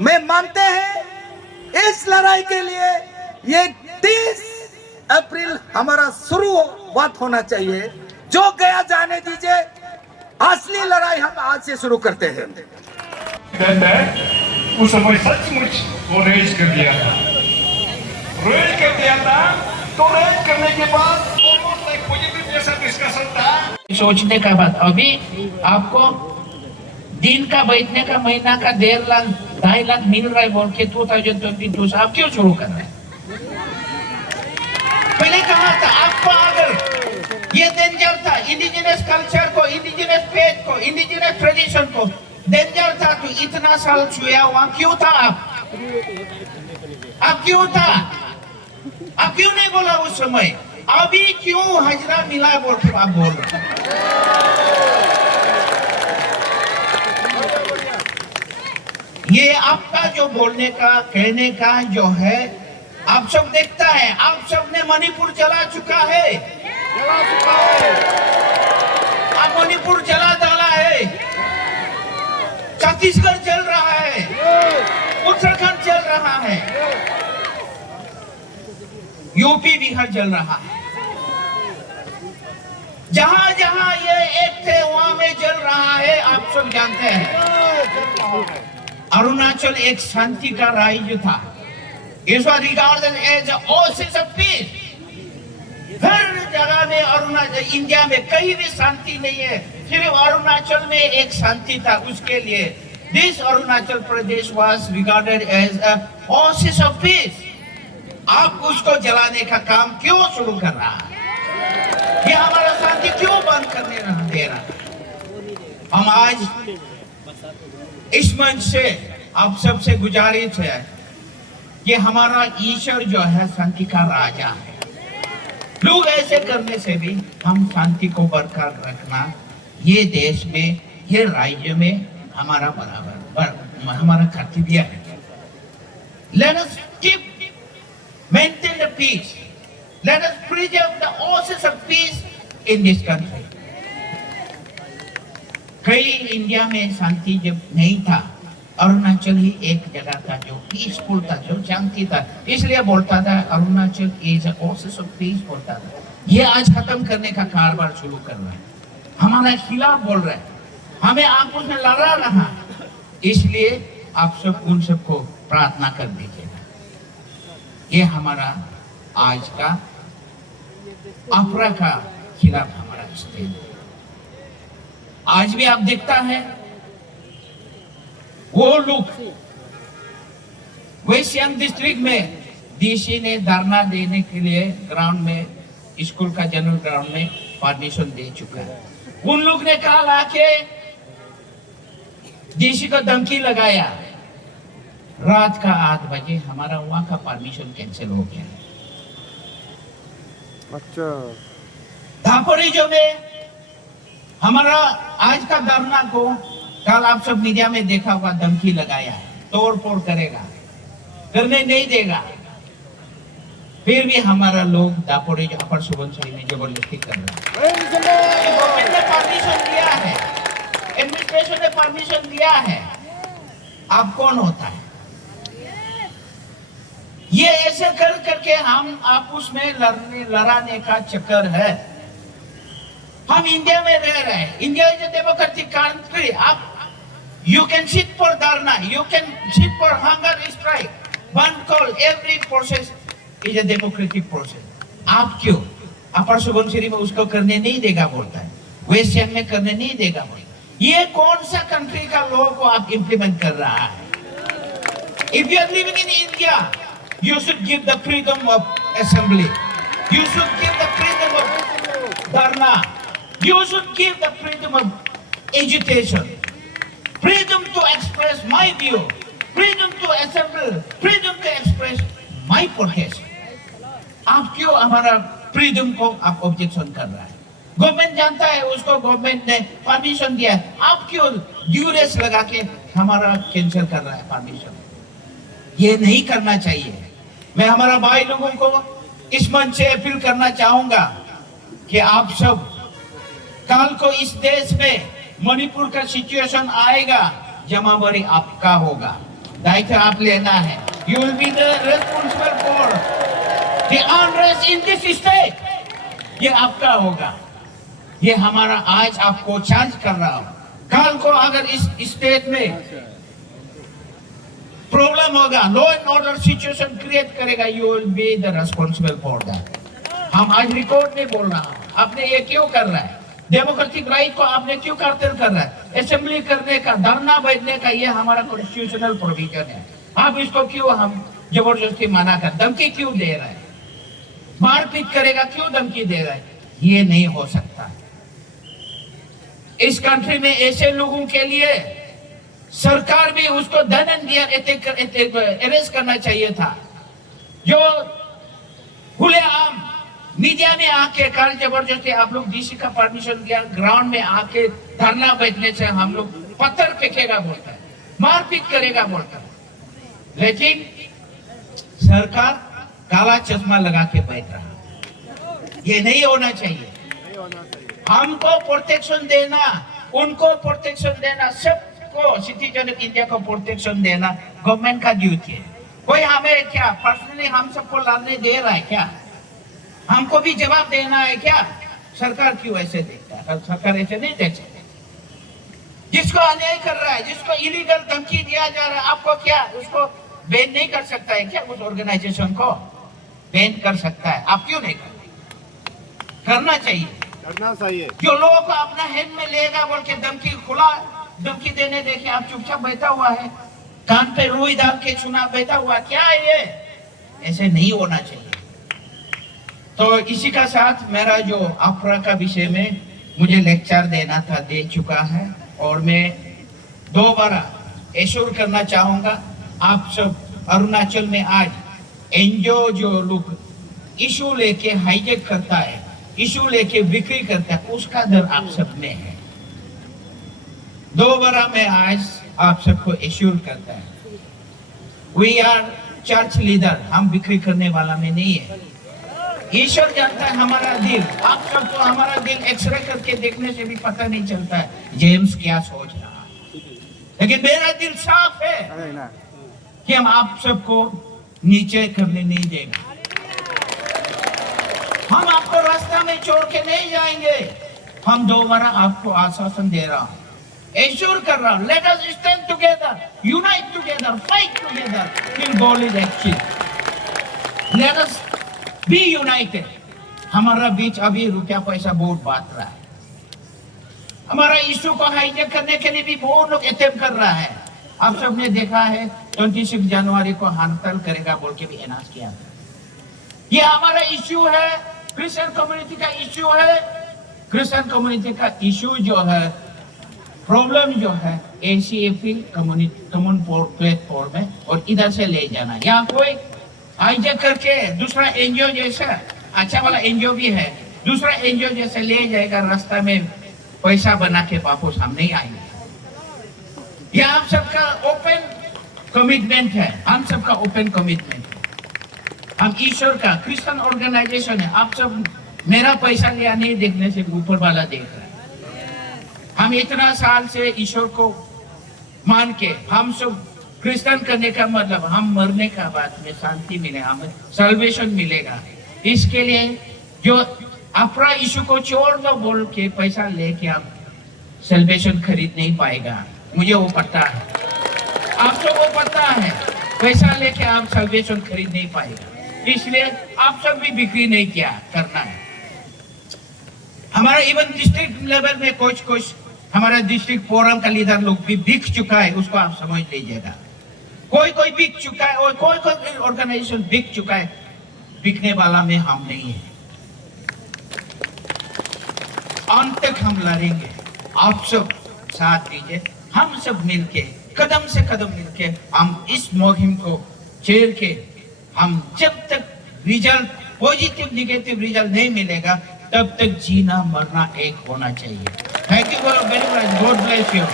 में मानते हैं। इस लड़ाई के लिए ये 30 अप्रैल हमारा शुरुआत होना चाहिए। जो गया जाने दीजिए, असली लड़ाई हम आज से शुरू करते हैं। उस समय सचमुच वो रेज कर दिया था, तो रेज करने के बाद ऑलमोस्ट एक पॉजिटिव जैसा डिस्कशन था। सोचने का बात, अभी आपको दिन का बैठने का महीना का 1.5 लाख 2.5 लाख मिल रहा है बोल के 2022 आप क्यों शुरू कर रहे हैं? पहले कहा था आपको, अगर ये डेंजर था इंडिजिनस कल्चर को, इंडिजिनस फेथ को, इंडिजिनस ट्रेडिशन को डेंजर था, तो इतना साल छुआ हुआ क्यों था आप क्यों था? आप क्यों नहीं बोला उस समय? अभी क्यों हजरा मिला बोल के आप बोल रहे? ये आपका जो बोलने का कहने का जो है, आप सब देखता है, आप सब ने मणिपुर जला चुका है, आप मणिपुर जला डाला है, छत्तीसगढ़ चल रहा है, उत्तराखंड चल रहा है, यूपी बिहार चल रहा है। जहां जहां ये एक थे वहां में चल रहा है, आप सब जानते हैं। अरुणाचल एक शांति का राज्य था। इस was regarded as oasis of peace. हर जगह में अरुणाचल, इंडिया में कहीं भी शांति नहीं है, सिर्फ अरुणाचल में एक शांति था। उसके लिए this Arunachal Pradesh was regarded as oasis of peace. आप उसको जलाने का काम क्यों शुरू कर रहा है? ये हमारा शांति क्यों बंद करने दे रहा है? हम आज इस मंच से आप सबसे गुजारिश है कि हमारा ईश्वर जो है शांति का राजा है। लोग ऐसे करने से भी हम शांति को बरकरार रखना, ये देश में, ये राज्य में हमारा हमारा कर्तव्य है। Let us maintain the peace. Let us preserve the oasis of peace in this country. कई इंडिया में शांति जब नहीं था, अरुणाचल ही एक जगह था जो पीसफुल था, जो शांति था, इसलिए बोलता था Arunachal is oasis of piece बोलता था। ये आज खत्म करने का कारोबार शुरू कर रहा है, हमारा खिलाफ बोल रहा है, हमें आपस में लड़ा रहा। इसलिए आप सब उन सबको प्रार्थना कर दीजिएगा। ये हमारा आज का अपरा का खिलाफ हमारा स्टैंड है। आज भी आप देखता है वो लोग वेस्ट सियांग डिस्ट्रिक्ट में डीसी ने धरना देने के लिए ग्राउंड में, स्कूल का जनरल ग्राउंड में परमिशन दे चुका है। उन लोग ने कहा आके डीसी को धमकी लगाया, रात का 8 बजे हमारा वहां का परमिशन कैंसिल हो गया। अच्छा, धापोरिजो में हमारा आज का धरना को कल आप सब मीडिया में देखा हुआ, धमकी लगाया है, तोड़ फोड़ करेगा, करने नहीं देगा। फिर भी हमारा लोग दापोरिजो अपर सुबनसिरी में जबरदस्ती कर रहा है। गवर्नमेंट ने परमिशन दिया है, एडमिनिस्ट्रेशन ने परमिशन दिया है, आप कौन होता है? ये ऐसे कर करके हम आपस में लड़ाने का चक्कर है। हम इंडिया में रह रहे हैं, India is a democratic country. आप यू कैन सिट फॉर धरना, you can sit for hunger strike, one call, every process is a democratic process. आप क्यों अपर सुबनसिरी में उसको करने नहीं देगा बोलता है, वेस्ट सियांग में करने नहीं देगा बोलता है। ये कौन सा कंट्री का लॉ को आप इम्प्लीमेंट कर रहा है? If you are living in India, you should give the freedom of assembly, you should give the freedom of dharna, you should give the freedom of agitation, freedom to express my view, freedom to assemble, freedom to express my protest. आप क्यों हमारा freedom को आप objection कर रहा है? Government जानता है उसको, गवर्नमेंट ने परमिशन दिया है, आप क्यों ड्यूरेस लगा के हमारा कैंसिल कर रहा है परमिशन? ये नहीं करना चाहिए। मैं हमारा भाई लोगों को इस मंच से अपील करना चाहूंगा कि आप सब कल को इस देश में मणिपुर का सिचुएशन आएगा, जमावरी आपका होगा, दायित्व आप लेना है. You will be the responsible for the unrest in this state. ये आपका होगा. ये हमारा आज आपको चार्ज कर रहा हूं. कल को अगर इस स्टेट में प्रॉब्लम होगा, law and order situation create करेगा, you will be the responsible for that. हम आज रिकॉर्ड में बोल रहा हूं. आपने ये क्यों कर रहा है? डेमोक्रेटिक राइट को आपने क्यों कर्तव्य कर रहा है? असेंबली करने का, धरना बैठने का, ये हमारा कॉन्स्टिट्यूशनल प्रोविजन है. आप इसको क्यों हम जबरदस्ती मना कर, धमकी क्यों दे रहा है? मारपीट करेगा क्यों धमकी दे रहा है? ये नहीं हो सकता. इस कंट्री में ऐसे लोगों के लिए सरकार भी उसको अरेस्ट करना चाहिए था, जो खुलेआम मीडिया में आके कल जबरदस्ती आप लोग डीसी का परमिशन दिया, ग्राउंड में आके धरना बैठने से हम लोग पत्थर फेंकेगा बोलता है, मारपीट करेगा बोलता है. लेकिन सरकार काला चश्मा लगा के बैठ रहा. ये नहीं होना चाहिए. हमको प्रोटेक्शन देना, उनको प्रोटेक्शन देना, सबको सिटीजन ऑफ इंडिया को प्रोटेक्शन देना गवर्नमेंट का ड्यूटी है. कोई हमें क्या पर्सनली हम सबको लड़ने दे रहा है क्या? हमको भी जवाब देना है क्या? सरकार क्यों ऐसे देखता है? सरकार ऐसे नहीं देख सकती. जिसको अन्याय कर रहा है, जिसको इलीगल धमकी दिया जा रहा है, आपको क्या उसको बैन नहीं कर सकता है क्या? उस ऑर्गेनाइजेशन को बैन कर सकता है. आप क्यों नहीं करते? करना चाहिए. करना चाहिए. जो लोगों को अपना हैंड में लेगा बोल के धमकी, खुला धमकी देने देखे आप चुपचाप बैठा हुआ है, कान पे रुई डाल के सुना बैठा हुआ. क्या है ये? ऐसे नहीं होना चाहिए. तो इसी का साथ मेरा जो अफरा का विषय में मुझे लेक्चर देना था दे चुका है, और मैं दोबारा एश्योर करना चाहूंगा आप सब. अरुणाचल में आज एनजीओ जो लोग इशू लेके हाईजेक करता है, इशू लेके बिक्री करता है, उसका डर आप सब में है. दोबारा मैं आज आप सबको एश्योर करता है, वी आर चर्च लीडर. हम बिक्री करने वाला में नहीं है. ईश्वर जानता है हमारा दिल. आप सबको हमारा दिल एक्सरे करके देखने से भी पता नहीं चलता है जेम्स क्या सोच रहा है. लेकिन मेरा दिल साफ है कि हम आप सबको नीचे करने नहीं देंगे. हम आपको रास्ता में छोड़ के नहीं जाएंगे. हम दोबारा आपको आश्वासन दे रहा हूं, एश्योर कर रहा हूं. Let us stand together, unite together, fight together till goal is achieved. Let us be united. हमारा बीच अभी रुपया पैसा बहुत बांट रहा है. हमारा इशू को हाईजेक करने के लिए भी बहुत लोग अटेम्प्ट कर रहा है. आप सबने देखा है 26 जनवरी को हड़ताल करेगा बोल के भी अनाउंस किया. ये हमारा इश्यू है, क्रिश्चियन कम्युनिटी का इश्यू है. क्रिश्चियन कम्युनिटी का इश्यू जो है, प्रॉब्लम जो है, ACFP कम्युनिटी कॉमन प्लेटफॉर्म है और इधर से ले जाना. यहाँ कोई हाईजेक करके दूसरा एनजीओ जैसा, अच्छा वाला एनजीओ भी है, दूसरा एनजीओ जैसे ले जाएगा, रास्ता में पैसा बना के वापस हम नहीं आएंगे. ये आप सबका ओपन कमिटमेंट है. हम सबका ओपन कमिटमेंट है. हम ईश्वर का क्रिश्चियन ऑर्गेनाइजेशन है. आप सब मेरा पैसा लिया नहीं देखने से ऊपर वाला देख रहा है. हम इतना साल से ईश्वर को मान के हम सब क्रिश्चियन करने का मतलब हम मरने का बाद में शांति मिले, हमें सल्वेशन मिलेगा. इसके लिए जो अपना इशू को छोड़ दो बोल के पैसा लेके आप सल्वेशन खरीद नहीं पाएगा. मुझे वो पता है, आपको वो पता है. पैसा लेके आप सल्वेशन खरीद नहीं पाएगा. इसलिए आप सब भी बिक्री नहीं किया करना है. हमारा इवन डिस्ट्रिक्ट लेवल में कुछ हमारा डिस्ट्रिक्ट फोरम का लीडर लोग भी बिक चुका है. उसको आप समझ लीजिएगा. कोई बिक चुका है और कोई ऑर्गेनाइजेशन बिक चुका है. बिकने वाला में हम नहीं है. अंत तक हम लड़ेंगे. आप सब साथ दीजिए. हम सब मिलके कदम से कदम मिलके हम इस मुहिम को छेड़ के, हम जब तक रिजल्ट पॉजिटिव निगेटिव रिजल्ट नहीं मिलेगा तब तक जीना मरना एक होना चाहिए. Thank you very much. God bless you.